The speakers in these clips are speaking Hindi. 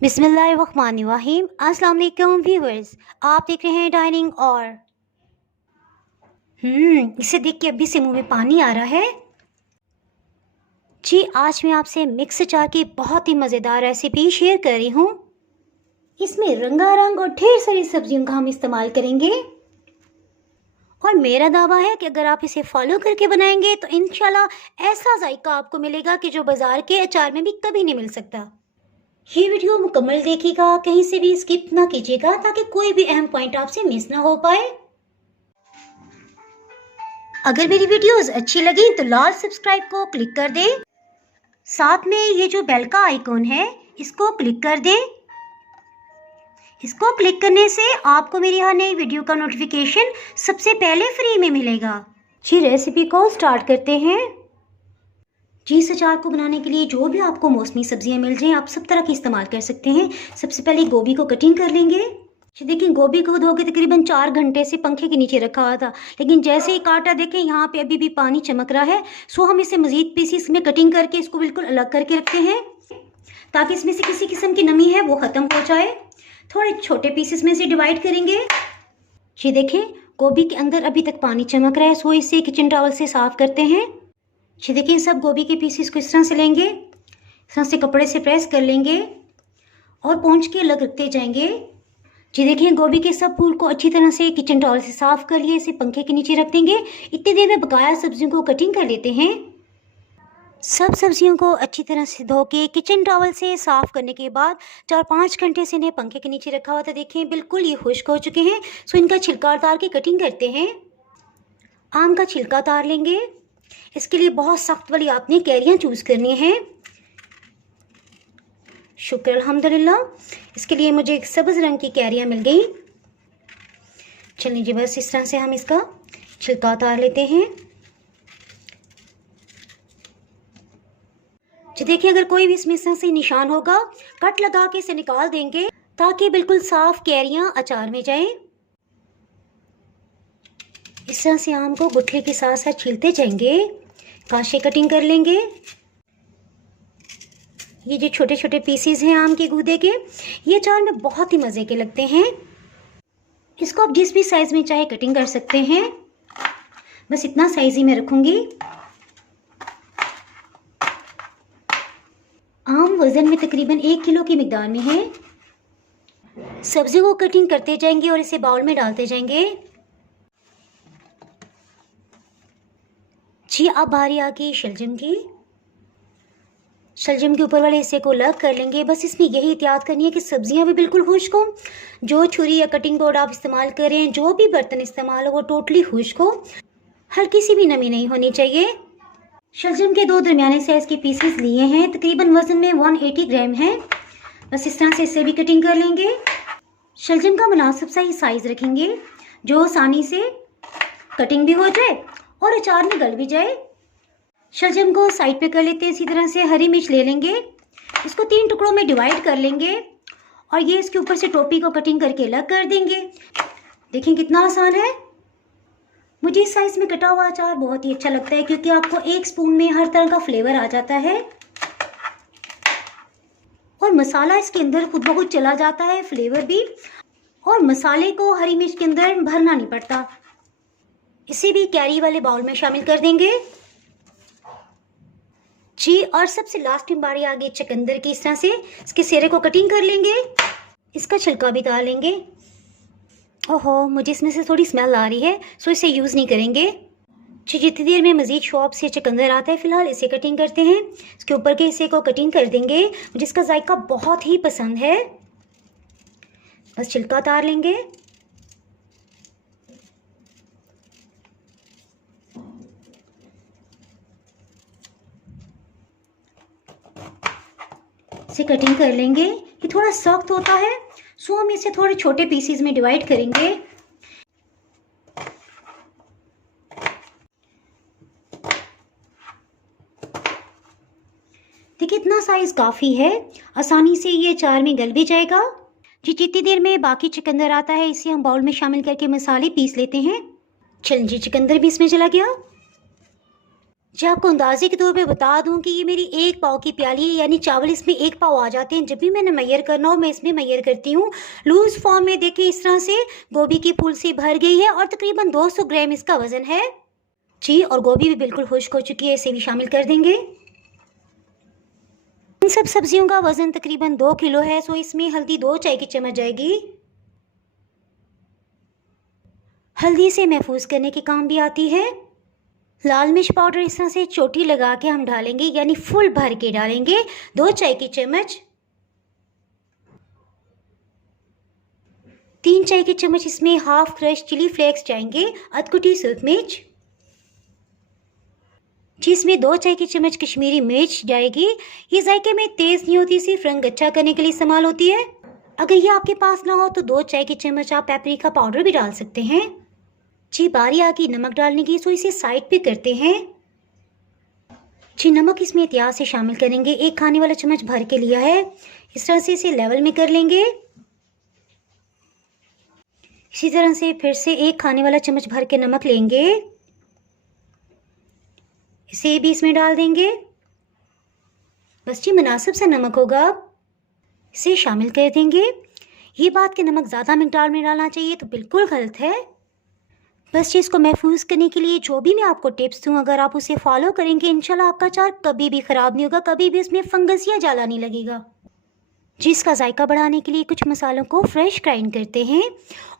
बिस्मिल्लाहिर्रहमानिर्रहीम। अस्सलाम वालेकुम व्यूअर्स, आप देख रहे हैं डाइनिंग और इसे देख के अभी से मुंह में पानी आ रहा है। जी, आज मैं आपसे मिक्स अचार की बहुत ही मज़ेदार रेसिपी शेयर कर रही हूँ। इसमें रंगारंग और ढेर सारी सब्जियों का हम इस्तेमाल करेंगे और मेरा दावा है कि अगर आप इसे फॉलो करके बनाएंगे तो इंशाल्लाह ऐसा जायका आपको मिलेगा कि जो बाज़ार के अचार में भी कभी नहीं मिल सकता। ये वीडियो मुकम्मल देखिएगा, कहीं से भी स्किप ना कीजिएगा ताकि कोई भी अहम पॉइंट आपसे मिस ना हो पाए। अगर मेरी वीडियोस अच्छी लगी तो लाल सब्सक्राइब को क्लिक कर दें। साथ में ये जो बेल का आइकॉन है इसको क्लिक कर दें। इसको क्लिक करने से आपको मेरी हर नई वीडियो का नोटिफिकेशन सबसे पहले फ्री में मिलेगा। जी, रेसिपी को स्टार्ट करते हैं। जी, इस अचार को बनाने के लिए जो भी आपको मौसमी सब्जियां मिल जाएं आप सब तरह की इस्तेमाल कर सकते हैं। सबसे पहले गोभी को कटिंग कर लेंगे। जी देखिए, गोभी को धो के तकरीबन 4 घंटे से पंखे के नीचे रखा हुआ था, लेकिन जैसे ही काटा देखें यहाँ पे अभी भी पानी चमक रहा है। सो हम इसे मज़ीद पीसीस में कटिंग करके इसको बिल्कुल अलग करके रखते हैं ताकि इसमें से किसी किस्म की नमी है वो ख़त्म हो जाए। थोड़े छोटे पीसेस में से डिवाइड करेंगे। जी देखें, गोभी के अंदर अभी तक पानी चमक रहा है, सो इसे किचन टॉवल से साफ़ करते हैं। जी देखिए, सब गोभी के पीसेस को इस तरह से लेंगे, इस तरह से कपड़े से प्रेस कर लेंगे और पोंछ के अलग रखते जाएंगे। जी देखिए, गोभी के सब फूल को अच्छी तरह से किचन टॉवल से साफ़ कर लिए, इसे पंखे के नीचे रख देंगे। इतनी देर में बकाया सब्जियों को कटिंग कर लेते हैं। सब सब्जियों को अच्छी तरह से धो के किचन टॉवल से साफ़ करने के बाद 4-5 घंटे से इन्हें पंखे के नीचे रखा हुआ था। देखें, बिल्कुल ये खुश्क हो चुके हैं। सो इनका छिलका उतार के कटिंग करते हैं। आम का छिलका उतार लेंगे। इसके लिए बहुत सख्त वाली आपने कैरियाँ चूज़ करनी है। शुक्र अल्हम्दुलिल्लाह, इसके लिए मुझे एक सब्ज़ रंग की कैरियाँ मिल गई। चलिए जी, बस इस तरह से हम इसका छिलका उतार लेते हैं। जी देखिए, अगर कोई भी इसमें से निशान होगा कट लगा के इसे निकाल देंगे ताकि बिल्कुल साफ कैरियाँ अचार में जाएं। इस तरह से आम को गुठली के साथ साथ छीलते जाएंगे। काशे कटिंग कर लेंगे। ये जो छोटे छोटे पीसेस हैं आम के गूदे के, ये अचार में बहुत ही मज़े के लगते हैं। इसको आप जिस भी साइज़ में चाहे कटिंग कर सकते हैं। बस इतना साइज़ ही मैं रखूँगी। आम वज़न में तकरीबन 1 किलो की मिकदार में है। सब्ज़ी को कटिंग करते जाएंगे और इसे बाउल में डालते जाएंगे। जी, अब बारी आ गई शलजम की। शलजम के ऊपर वाले हिस्से को अलग कर लेंगे। बस इसमें यही एहतियात करनी है कि सब्जियां भी बिल्कुल खुश्क हो। जो छुरी या कटिंग बोर्ड आप इस्तेमाल करें, जो भी बर्तन इस्तेमाल हो, वो टोटली खुश्क हो। हल्की सी भी नमी नहीं होनी चाहिए। शलजम के 2 दरमियाने साइज़ के पीसेस लिए हैं, तकरीबन वज़न में 180 ग्राम है। बस इस तरह से इसे भी कटिंग कर लेंगे। शलजम का मुनासिब सा ही साइज़ रखेंगे जो आसानी से कटिंग भी हो जाए और अचार में गल भी जाए। शलजम को साइड पे कर लेते हैं। इसी तरह से हरी मिर्च ले लेंगे, इसको 3 टुकड़ों में डिवाइड कर लेंगे और ये इसके ऊपर से टोपी को कटिंग करके अलग कर देंगे। देखें कितना आसान है। मुझे इस साइज़ में कटा हुआ अचार बहुत ही अच्छा लगता है क्योंकि आपको 1 स्पून में हर तरह का फ्लेवर आ जाता है और मसाला इसके अंदर खुद ब खुद चला जाता है, फ्लेवर भी, और मसाले को हरी मिर्च के अंदर भरना नहीं पड़ता। इसे भी कैरी वाले बाउल में शामिल कर देंगे। जी, और सबसे लास्ट में बारी आ गई चुकंदर की। इस तरह से इसके सिरे को कटिंग कर लेंगे, इसका छिलका भी उतार लेंगे। ओहो, मुझे इसमें से थोड़ी स्मेल आ रही है, सो इसे यूज़ नहीं करेंगे। जी, जितनी देर में मज़ीद शॉप से चुकंदर आता है, फ़िलहाल इसे कटिंग करते हैं। इसके ऊपर के हिस्से को कटिंग कर देंगे। मुझे इसका जायका बहुत ही पसंद है। बस छिलका उतार लेंगे। इसे कटिंग कर लेंगे। ये थोड़ा सख्त होता है, सो हम इसे थोड़े छोटे पीसेस में डिवाइड करेंगे। देखिए, इतना साइज़ काफ़ी है, आसानी से ये अचार में गल भी जाएगा। जी, जितनी देर में बाकी चुकंदर आता है इसे हम बाउल में शामिल करके मसाले पीस लेते हैं। चलिए जी, चुकंदर भी इसमें चला गया। जी आपको अंदाजे के तौर पे बता दूं कि ये मेरी 1 पाव की प्याली है, यानी चावल इसमें 1 पाव आ जाते हैं। जब भी मैंने मैयर करना हो मैं इसमें मैयर करती हूँ। लूज़ फॉर्म में देखिए इस तरह से गोभी की फूल से भर गई है और तकरीबन 200 ग्राम इसका वज़न है। जी और गोभी भी बिल्कुल खुश्क हो चुकी है, इसे भी शामिल कर देंगे। इन सब सब्जियों का वज़न तकरीबन 2 किलो है। सो इसमें हल्दी 2 चाय की चम्मच जाएगी। हल्दी से महफूज करने के काम भी आती है। लाल मिर्च पाउडर इस तरह से चोटी लगा के हम डालेंगे, यानी फुल भर के डालेंगे, 2 चाय की चम्मच। 3 चाय की चम्मच इसमें हाफ क्रश चिली फ्लेक्स जाएंगे, अधकुटी सूरख मिर्च। जिसमें 2 चाय की चम्मच कश्मीरी मिर्च जाएगी। ये जायके में तेज़ नहीं होती, सिर्फ रंग अच्छा करने के लिए इस्तेमाल होती है। अगर ये आपके पास ना हो तो 2 चाय की चम्मच आप पेपरिका पाउडर भी डाल सकते हैं। जी बारी आ गई नमक डालने की, सो इसे साइड पे करते हैं। जी नमक इसमें एहतियात से शामिल करेंगे, 1 खाने वाला चम्मच भर के लिया है। इस तरह से इसे लेवल में कर लेंगे। इसी तरह से फिर से 1 खाने वाला चम्मच भर के नमक लेंगे, इसे भी इसमें डाल देंगे। बस जी मुनासिब सा नमक होगा, इसे शामिल कर देंगे। ये बात कि नमक ज़्यादा मिकदार में डालना चाहिए तो बिल्कुल गलत है। बस जी इसको महफूज करने के लिए जो भी मैं आपको टिप्स दूँ, अगर आप उसे फॉलो करेंगे इंशाल्लाह आपका अचार कभी भी ख़राब नहीं होगा, कभी भी इसमें फंगस या जाला नहीं लगेगा। जी इसका जायका बढ़ाने के लिए कुछ मसालों को फ्रेश ग्राइंड करते हैं।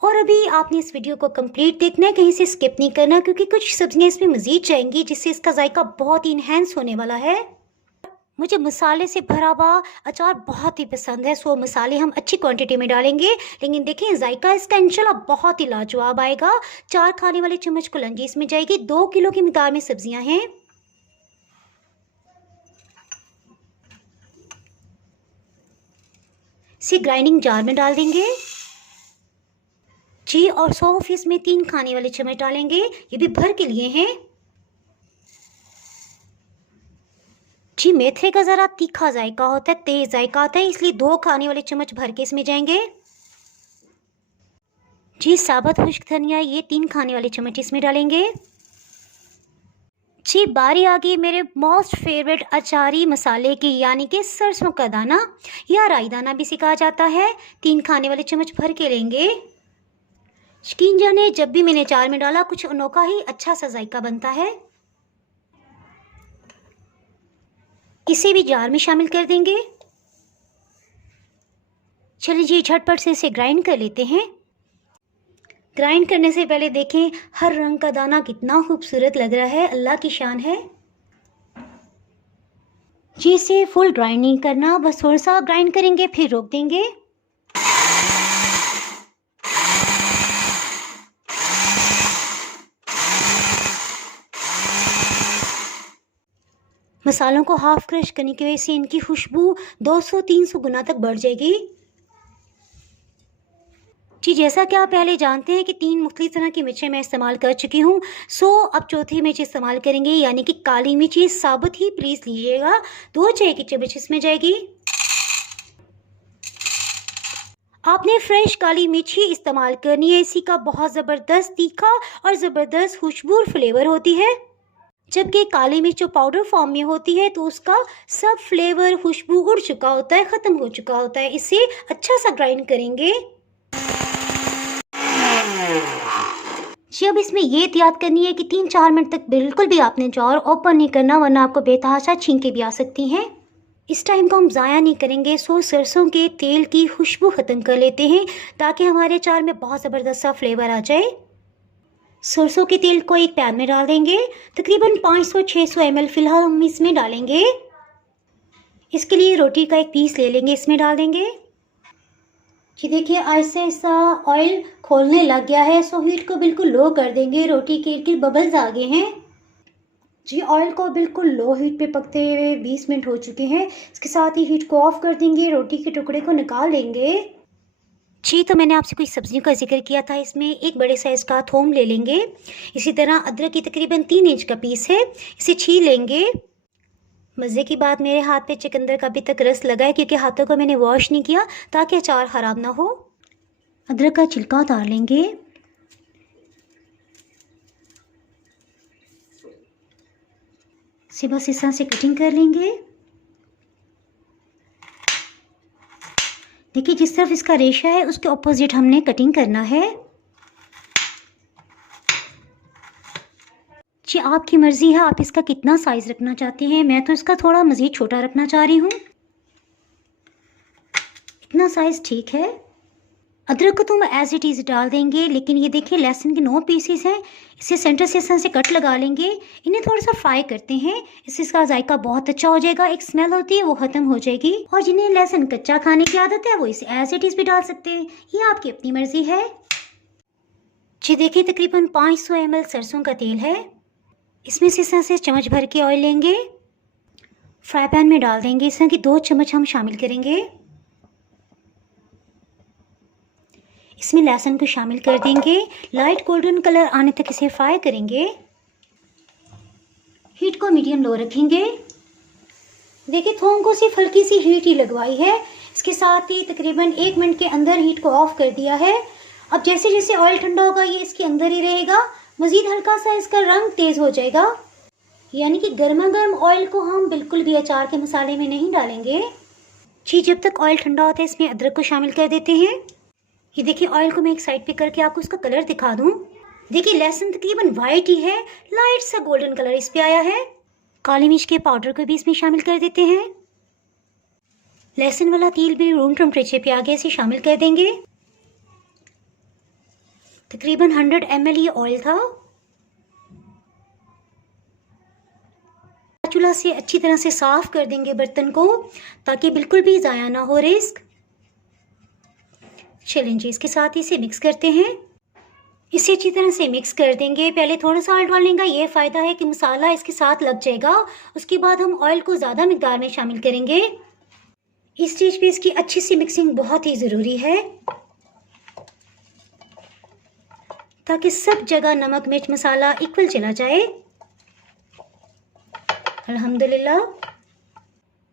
और अभी आपने इस वीडियो को कंप्लीट देखना है, कहीं से स्किप नहीं करना, क्योंकि कुछ सब्जियां इसमें मज़ीद जाएंगी जिससे इसका जायका बहुत ही इन्हेंस होने वाला है। मुझे मसाले से भरा हुआ अचार बहुत ही पसंद है। सो मसाले हम अच्छी क्वांटिटी में डालेंगे, लेकिन देखें जायका इसका इंशाल्लाह बहुत ही लाजवाब आएगा। 4 खाने वाले चम्मच कुलंजी इसमें जाएगी। 2 किलो की मिकदार में सब्जियां हैं। इसे ग्राइंडिंग जार में डाल देंगे। जी और सौंफ इसमें 3 खाने वाले चम्मच डालेंगे, ये भी भर के लिए हैं। जी मेथी का ज़रा तीखा जायका होता है, तेज जायका आता है, इसलिए 2 खाने वाले चम्मच भर के इसमें जाएंगे। जी साबुत खुश्क धनिया ये 3 खाने वाले चम्मच इसमें डालेंगे। जी बारी आ गई मेरे मोस्ट फेवरेट अचारी मसाले की, यानी कि सरसों का दाना या राई दाना भी इसे कहा जाता है। 3 खाने वाले चम्मच भर के लेंगे। यकीन जाने जब भी मैंने अचार में डाला कुछ अनोखा ही अच्छा सा जायका बनता है। इसे भी जार में शामिल कर देंगे। चलिए जी झटपट से इसे ग्राइंड कर लेते हैं। ग्राइंड करने से पहले देखें हर रंग का दाना कितना खूबसूरत लग रहा है, अल्लाह की शान है। जी इसे फुल ग्राइंड नहीं करना, बस थोड़ा सा ग्राइंड करेंगे फिर रोक देंगे। मसालों को हाफ क्रश करने की वजह से इनकी खुशबू 200-300 गुना तक बढ़ जाएगी। जी जैसा कि आप पहले जानते हैं कि 3 मुख्तलिफ तरह की मिर्चें मैं इस्तेमाल कर चुकी हूँ। सो अब चौथी मिर्च इस्तेमाल करेंगे, यानी कि काली मिर्च। ये साबुत ही प्लीज़ लीजिएगा। 2 चाय की चम्मच इसमें जाएगी। आपने फ्रेश काली मिर्च ही इस्तेमाल करनी है, इसी का बहुत ज़बरदस्त तीखा और ज़बरदस्त खुशबू और फ्लेवर होती है। जबकि काली मिर्च जो पाउडर फॉर्म में होती है तो उसका सब फ्लेवर खुशबू उड़ चुका होता है, ख़त्म हो चुका होता है। इसे अच्छा सा ग्राइंड करेंगे। जी अब इसमें ये एहतियात करनी है कि 3-4 मिनट तक बिल्कुल भी आपने जार ओपन नहीं करना, वरना आपको बेतहाशा छींकें भी आ सकती हैं। इस टाइम को हम ज़ाया नहीं करेंगे। सो सरसों के तेल की खुशबू ख़त्म कर लेते हैं ताकि हमारे अचार में बहुत ज़बरदस्त सा फ्लेवर आ जाए। सरसों के तेल को एक पैन में डाल देंगे। तकरीबन 500-600 ml फ़िलहाल हम इसमें डालेंगे। इसके लिए रोटी का एक पीस ले लेंगे, इसमें डाल देंगे। जी देखिए आहिस्ता आहिस्ता ऑयल खोलने लग गया है। सो हीट को बिल्कुल लो कर देंगे। रोटी के इर्द बबल्स आ गए हैं। जी ऑयल को बिल्कुल लो हीट पे पकते हुए 20 मिनट हो चुके हैं। इसके साथ ही हीट को ऑफ कर देंगे, रोटी के टुकड़े को निकाल लेंगे। जी तो मैंने आपसे कुछ सब्जियों का जिक्र किया था, इसमें एक बड़े साइज़ का थोम ले लेंगे। इसी तरह अदरक की तकरीबन 3 इंच का पीस है, इसे छील लेंगे। मज़े की बात मेरे हाथ पे चुकंदर का अभी तक रस लगा है, क्योंकि हाथों को मैंने वॉश नहीं किया ताकि अचार ख़राब ना हो। अदरक का छिलका उतार लेंगे। इसे बस इस तरह से कटिंग कर लेंगे। देखिए जिस तरफ इसका रेशा है उसके ऑपोजिट हमने कटिंग करना है। जी आपकी मर्ज़ी है आप इसका कितना साइज़ रखना चाहते हैं। मैं तो इसका थोड़ा मज़ीद छोटा रखना चाह रही हूँ, इतना साइज़ ठीक है। अदरक को तो हम एज इट इज़ डाल देंगे, लेकिन ये देखिए लहसुन के 9 पीसेस हैं, इसे सेंटर से इस तरह से कट लगा लेंगे। इन्हें थोड़ा सा फ्राई करते हैं, इससे इसका जायका बहुत अच्छा हो जाएगा, एक स्मेल होती है वो ख़त्म हो जाएगी। और जिन्हें लहसुन कच्चा खाने की आदत है वो इसे एज इट इज़ भी डाल सकते हैं, ये आपकी अपनी मर्ज़ी है। जी देखिए तकरीबन 500 ml सरसों का तेल है, इसमें से इस तरह से चम्मच भर के ऑयल लेंगे, फ्राई पैन में डाल देंगे। इस तरह की 2 चम्मच हम शामिल करेंगे, इसमें लहसुन को शामिल कर देंगे। लाइट गोल्डन कलर आने तक इसे फ्राई करेंगे। हीट को मीडियम लो रखेंगे। देखिए थोम को सिर्फ हल्की सी हीट ही लगवाई है, इसके साथ ही तकरीबन 1 मिनट के अंदर हीट को ऑफ कर दिया है। अब जैसे जैसे ऑयल ठंडा होगा ये इसके अंदर ही रहेगा, मज़ीद हल्का सा इसका रंग तेज़ हो जाएगा। यानी कि गर्मा गर्म ऑयल को हम बिल्कुल भी अचार के मसाले में नहीं डालेंगे। जी जब तक ऑयल ठंडा होता है इसमें अदरक को शामिल कर देते हैं। ये देखिए ऑयल को मैं एक साइड पे करके आपको उसका कलर दिखा दूं। देखिए लहसुन तकरीबन वाइट ही है, लाइट सा गोल्डन कलर इस पे आया है। काली मिर्च के पाउडर को भी इसमें शामिल कर देते हैं। लहसुन वाला तेल भी रूम टेम्परेचर पे आ गया, इसे शामिल कर देंगे। तकरीबन 100 ml ये ऑयल था। चूल्हा से अच्छी तरह से साफ कर देंगे बर्तन को, ताकि बिल्कुल भी ज़ाया ना हो रिस्क। चलें जी इसके साथ ही इसे मिक्स करते हैं। इसे अच्छी तरह से मिक्स कर देंगे। पहले थोड़ा सा ऑयल डालने का ये फ़ायदा है कि मसाला इसके साथ लग जाएगा, उसके बाद हम ऑयल को ज़्यादा मिकदार में शामिल करेंगे। इस स्टेज पे इसकी अच्छी सी मिक्सिंग बहुत ही ज़रूरी है, ताकि सब जगह नमक मिर्च मसाला इक्वल चला जाए। अल्हम्दुलिल्लाह।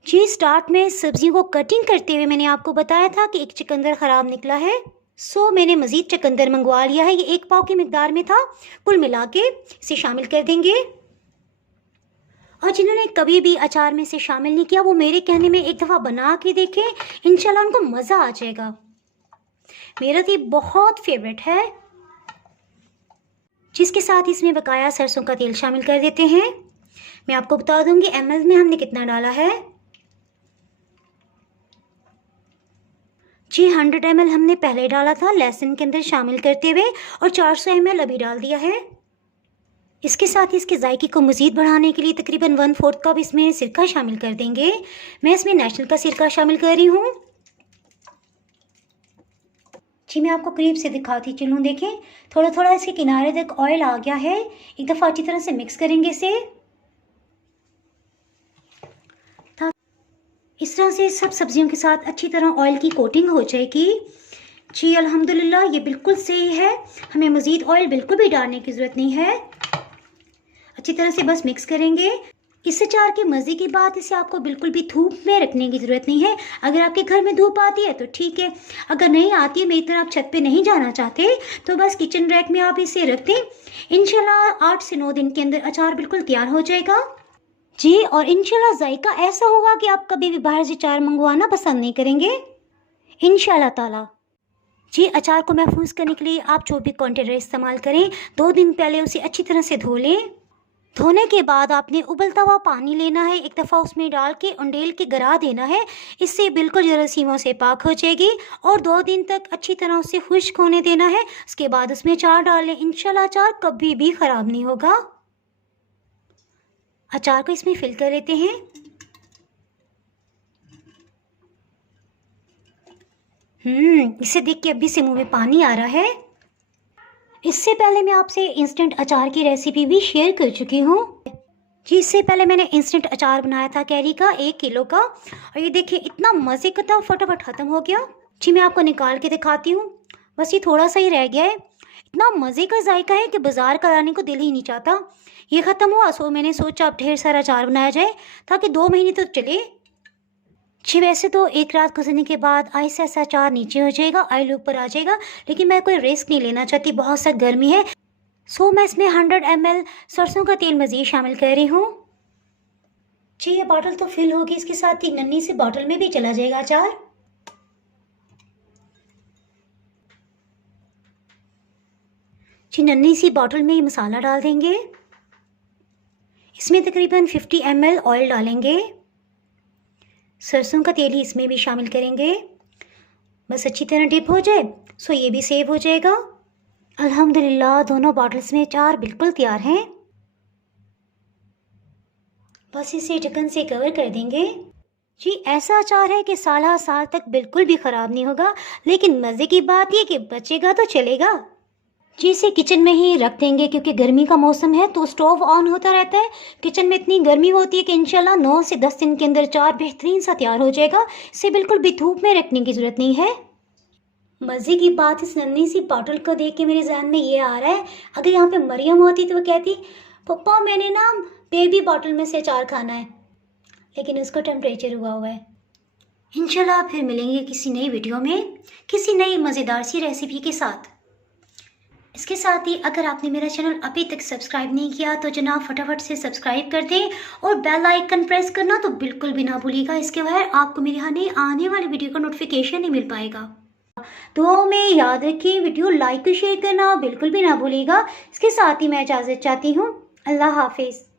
जी स्टार्ट में सब्जियों को कटिंग करते हुए मैंने आपको बताया था कि एक चुकंदर ख़राब निकला है, सो मैंने मज़ीद चुकंदर मंगवा लिया है। ये 1 पाव की मिकदार में था। कुल मिला के इसे शामिल कर देंगे। और जिन्होंने कभी भी अचार में से शामिल नहीं किया वो मेरे कहने में एक दफ़ा बना के देखें, इंशाल्लाह उनको मज़ा आ जाएगा। मेरा तो ये बहुत फेवरेट है। जिसके साथ इसमें बकाया सरसों का तेल शामिल कर देते हैं। मैं आपको बता दूंगी ml में हमने कितना डाला है। जी 100 ml हमने पहले डाला था लहसुन के अंदर शामिल करते हुए, और 400 ml अभी डाल दिया है। इसके साथ ही इसके जायके को मज़ीद बढ़ाने के लिए तकरीबन 1/4 कप इसमें सिरका शामिल कर देंगे। मैं इसमें नेशनल का सिरका शामिल कर रही हूँ। जी मैं आपको करीब से दिखाती चलूँ। देखें थोड़ा थोड़ा इसके किनारे तक ऑयल आ गया है। एक दफ़ा अच्छी तरह से मिक्स करेंगे इसे। इस तरह से सब सब्जियों के साथ अच्छी तरह ऑयल की कोटिंग हो जाएगी। जी अल्हम्दुलिल्लाह ये बिल्कुल सही है, हमें मज़ीद ऑयल बिल्कुल भी डालने की ज़रूरत नहीं है। अच्छी तरह से बस मिक्स करेंगे। इस अचार के मज़े की बात, इसे आपको बिल्कुल भी धूप में रखने की ज़रूरत नहीं है। अगर आपके घर में धूप आती है तो ठीक है, अगर नहीं आती है, मेरी तरह आप छत पे नहीं जाना चाहते, तो बस किचन रैक में आप इसे रख दें। इंशाल्लाह 8 से 9 दिन के अंदर अचार बिल्कुल तैयार हो जाएगा। जी और इंशाल्लाह जायका ऐसा होगा कि आप कभी भी बाहर से अचार मंगवाना पसंद नहीं करेंगे इंशाल्लाह ताला। जी अचार को महफूज करने के लिए आप जो भी कंटेनर इस्तेमाल करें, 2 दिन पहले उसे अच्छी तरह से धो लें। धोने के बाद आपने उबलता हुआ पानी लेना है, एक दफ़ा उसमें डाल के उंडेल के गिरा देना है। इससे बिल्कुल जरासीमों से पाक हो जाएगी और 2 दिन तक अच्छी तरह उसे खुश्क होने देना है। उसके बाद उसमें अचार डाल लें, इंशाल्लाह अचार कभी भी ख़राब नहीं होगा। अचार को इसमें फिल कर लेते हैं। इसे देख के अभी से मुंह में पानी आ रहा है। इससे पहले मैं आपसे इंस्टेंट अचार की रेसिपी भी शेयर कर चुकी हूँ। जी इससे पहले मैंने इंस्टेंट अचार बनाया था कैरी का 1 किलो का, और ये देखिए इतना मज़े का था, फटाफट ख़त्म हो गया। जी मैं आपको निकाल के दिखाती हूँ, बस ये थोड़ा सा ही रह गया है। इतना मज़े का जायका है कि बाज़ार का लाने को दिल ही नहीं चाहता। ये ख़त्म हुआ, सो मैंने सोचा अब ढेर सारा अचार बनाया जाए ताकि 2 महीने तो चले। जी वैसे तो एक रात गुजरने के बाद आहिस्ता आहिस्ता अचार नीचे हो जाएगा, ऑयल ऊपर आ जाएगा, लेकिन मैं कोई रिस्क नहीं लेना चाहती, बहुत सा गर्मी है। सो मैं इसमें 100 ml सरसों का तेल मज़ीद शामिल कर रही हूँ। जी ये बॉटल तो फिल होगी, इसके साथ ही नन्ही सी बॉटल में भी चला जाएगा अचार। जी नन्ही सी बॉटल में ये मसाला डाल देंगे। इसमें तकरीबन 50 ml ऑयल डालेंगे। सरसों का तेल ही इसमें भी शामिल करेंगे। बस अच्छी तरह डिप हो जाए सो ये भी सेव हो जाएगा। अल्हम्दुलिल्लाह दोनों बॉटल्स में अचार बिल्कुल तैयार हैं। बस इसे ढक्कन से कवर कर देंगे। जी ऐसा अचार है कि साल साल तक बिल्कुल भी ख़राब नहीं होगा, लेकिन मज़े की बात ये कि बचेगा तो चलेगा। जी इसे किचन में ही रख देंगे क्योंकि गर्मी का मौसम है तो स्टोव ऑन होता रहता है। किचन में इतनी गर्मी होती है कि इंशाल्लाह 9 से 10 दिन के अंदर अचार बेहतरीन सा तैयार हो जाएगा। इसे बिल्कुल भी धूप में रखने की ज़रूरत नहीं है। मज़े की बात इस नन्ही सी बॉटल को देख के मेरे जहन में ये आ रहा है, अगर यहाँ पे मरियम होती तो वो कहती पप्पा मैंने ना बेबी बॉटल में से अचार खाना है, लेकिन उसको टेम्परेचर हुआ है। इंशाल्लाह फिर मिलेंगे किसी नई वीडियो में किसी नई मज़ेदार सी रेसिपी के साथ। इसके साथ ही अगर आपने मेरा चैनल अभी तक सब्सक्राइब नहीं किया तो जनाब फटाफट से सब्सक्राइब कर दें और बेल आइकन प्रेस करना तो बिल्कुल भी ना भूलिएगा। इसके बगैर आपको मेरे यहाँ आने वाली वीडियो का नोटिफिकेशन नहीं मिल पाएगा। दुआओं में याद रखिए, वीडियो लाइक और शेयर करना बिल्कुल भी ना भूलिएगा। इसके साथ ही मैं इजाज़त चाहती हूँ। अल्लाह हाफिज़।